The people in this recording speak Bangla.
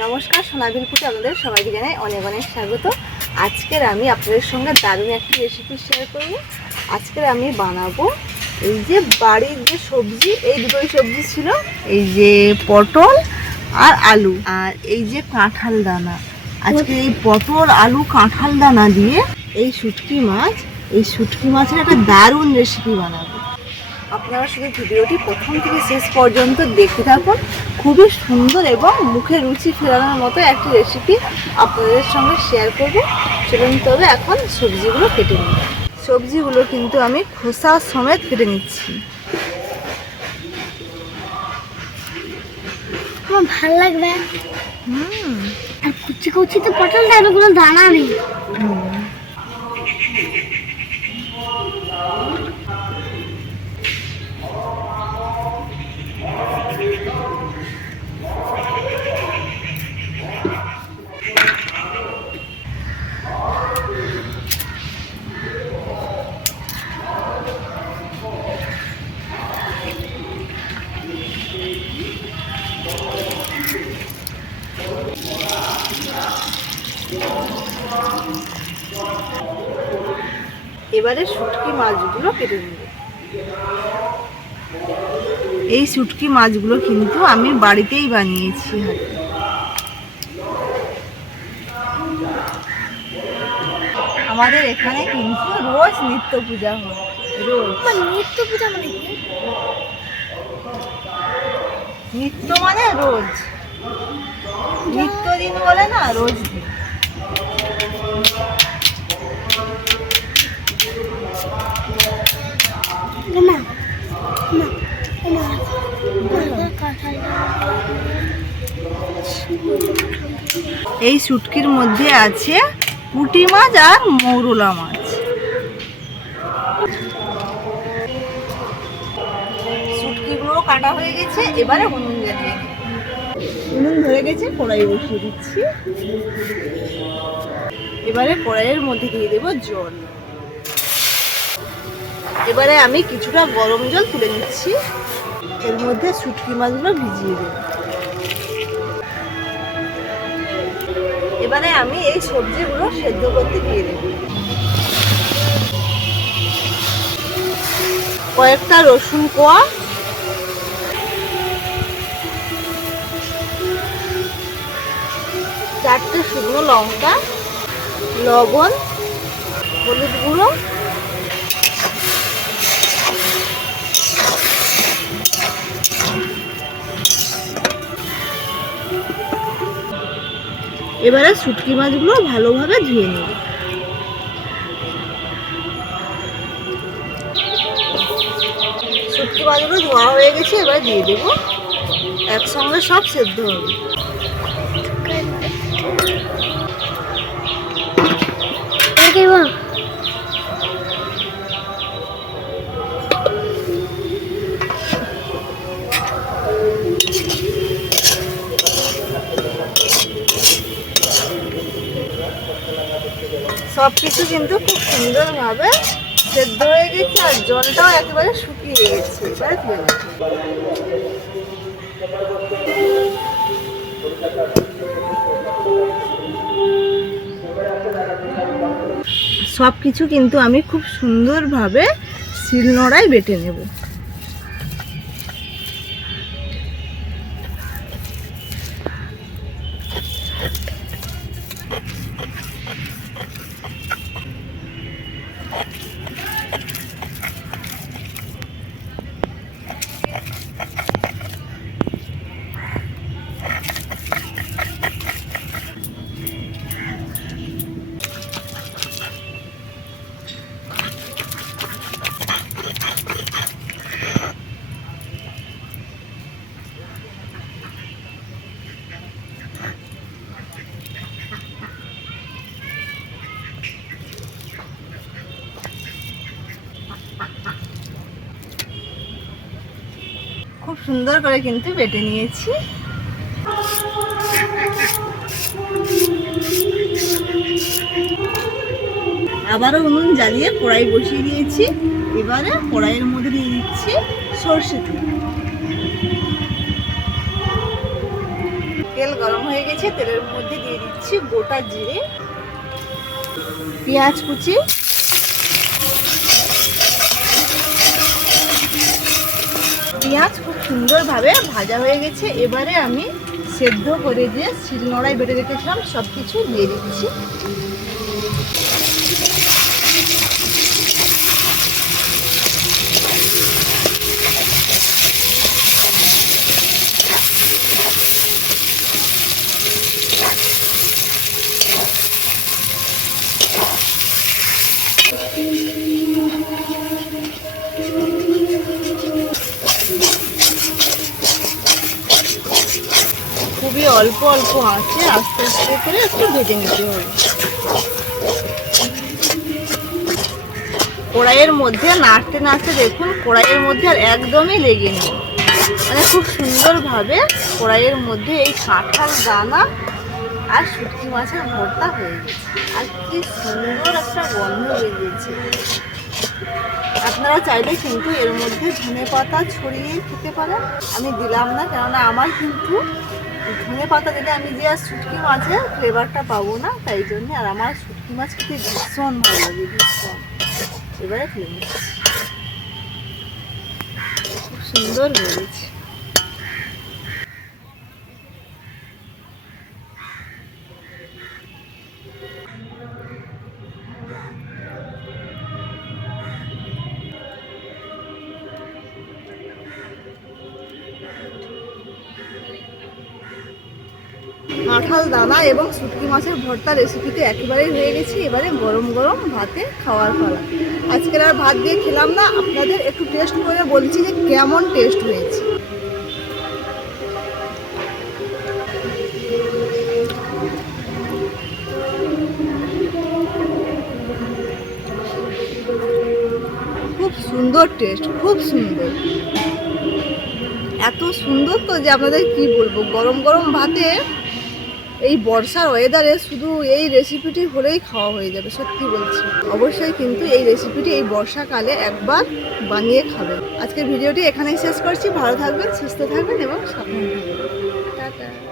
নমস্কার, সোনাবিল ফুটে আপনাদের সবাইকে জানাই অনেক অনেক স্বাগত। আজকের আমি আপনাদের সঙ্গে দারুণ একটি রেসিপি শেয়ার করব। আজকের আমি বানাবো এই যে বাড়ির যে সবজি, এই দুটোই সবজি ছিল, এই যে পটল আর আলু। আর এই যে কাঁঠাল দানা। আজকে এই পটল, আলু, কাঁঠাল দানা দিয়ে এই শুটকি মাছ, এই শুটকি মাছের একটা দারুণ রেসিপি বানাবো। আপনারা শুধু ভিডিওটি প্রথম থেকে শেষ পর্যন্ত দেখতে থাকুন। খুবই সুন্দর এবং মুখে রুচি ফেরানোর মতো একটি রেসিপি আপনাদের সঙ্গে শেয়ার করব। চলুন তবে এখন সবজিগুলো কেটে নিই। সবজিগুলো কিন্তু আমি খোসা সমেত কেটে নিচ্ছি। আমার ভালো লাগবে। হুম। আর কুচি কুচি তো পটল কোনো দানা নেই। এবারে শুটকি মাছগুলো কেটে নেব। এই শুটকি মাছগুলো কিন্তু আমি বাড়িতেই বানিয়েছি। হাতে আমাদের এখানে কিন্তু রোজ নিত্য পূজা হয়। রোজ? নিত্য পূজা মানে নিত্য মানে রোজ। নিত্য দিন বলে না রোজ দিন। এই শুটকির মধ্যে আছে পুঁটি মাছ আর মৌরলা মাছ। শুটকিগুলো কাটা হয়ে গেছে, এবারে উনুন জ্বালিয়ে। উনুন ধরে গেছে, কড়াই বসিয়ে দিচ্ছি। এবারে কড়াইয়ের মধ্যে দিয়ে দেবো জল। এবারে আমি কিছুটা গরম জল তুলে নিচ্ছি। এর মধ্যে শুটকি মাছগুলো ভিজিয়ে দেবো। এবারে আমি এই সবজিগুলো সেদ্ধ করতে দিয়ে দেব। কয়েকটা রসুন কোয়া চারটে শুকনো লঙ্কা, লবণ, হলুদ গুঁড়ো। এবারে শুটকি মাছগুলো ভালোভাবে ধুয়ে নেব শুটকি মাছগুলো ধোয়া হয়ে গেছে, এবার দিয়ে দেবো। একসঙ্গে সব সেদ্ধ হবে। মা সব কিছু কিন্তু খুব সুন্দরভাবে সেদ্ধ হয়ে গেছে আর জলটাও একেবারে শুকিয়ে গেছে। সব কিছু কিন্তু আমি খুব সুন্দরভাবে শিলনোড়ায় বেটে নেব। সুন্দর করে কিন্তু বেটে নিয়েছি। আবারও উনুন জ্বালিয়ে কড়াই বসিয়ে দিয়েছি। এবারে কড়াইয়ের মধ্যে দিয়ে দিচ্ছি সর্ষে তেল। তেল গরম হয়ে গেছে, তেলের মধ্যে দিয়ে দিচ্ছি গোটা জিরে, পেঁয়াজ কুচি। পেঁয়াজ সুন্দরভাবে ভাজা হয়ে গেছে। এবারে আমি সেদ্ধ করে দিয়ে শিলনোড়ায় বেটে রেখেছিলাম সব কিছু দিয়ে দিচ্ছি খুবই অল্প অল্প আছে আস্তে আস্তে করে একটু ভেজে নিতে হবে। কড়াইয়ের মধ্যে নাড়তে নাড়তে দেখুন, কড়াইয়ের মধ্যে আর একদমই লেগে নেই। মানে খুব সুন্দরভাবে কড়াইয়ের মধ্যে এই কাঁঠাল দানা আর শুটকি মাছের ভর্তা হয়ে গেছে। আর কি সুন্দর একটা গন্ধ বেরিয়েছে। আপনারা চাইলে কিন্তু এর মধ্যে ধনে পাতা ছড়িয়ে খেতে পারেন। আমি দিলাম না, কেননা আমার কিন্তু ধনে পাতা দিলে আমি যে আর শুটকি মাছের ফ্লেভারটা পাবো না, তাই জন্য আর আমার শুটকি মাছ খেতে ভীষণ ভালো লাগে, ভীষণ। এবারে ফ্লেভার খুব সুন্দর বেরিয়েছে কাঁঠাল দানা এবং শুটকি মাছের ভর্তা রেসিপিতে একেবারেই হয়ে গেছে। এবারে গরম গরম ভাতে খাওয়ার পালা। আজকের আর ভাত দিয়ে খেলাম না, আপনাদের একটু টেস্ট করে বলছি যে কেমন টেস্ট হয়েছে। খুব সুন্দর টেস্ট খুব সুন্দর। এত সুন্দর তো যে আপনাদের কি বলব? গরম গরম ভাতে এই বর্ষার ওয়েদারে শুধু এই রেসিপিটি হলেই খাওয়া হয়ে যাবে, সত্যি বলছি। অবশ্যই কিন্তু এই রেসিপিটি এই বর্ষাকালে একবার বানিয়ে খাবেন। আজকের ভিডিওটি এখানেই শেষ করছি। ভালো থাকবেন, সুস্থ থাকবেন এবং সাবধানে থাকবেন। টাটা।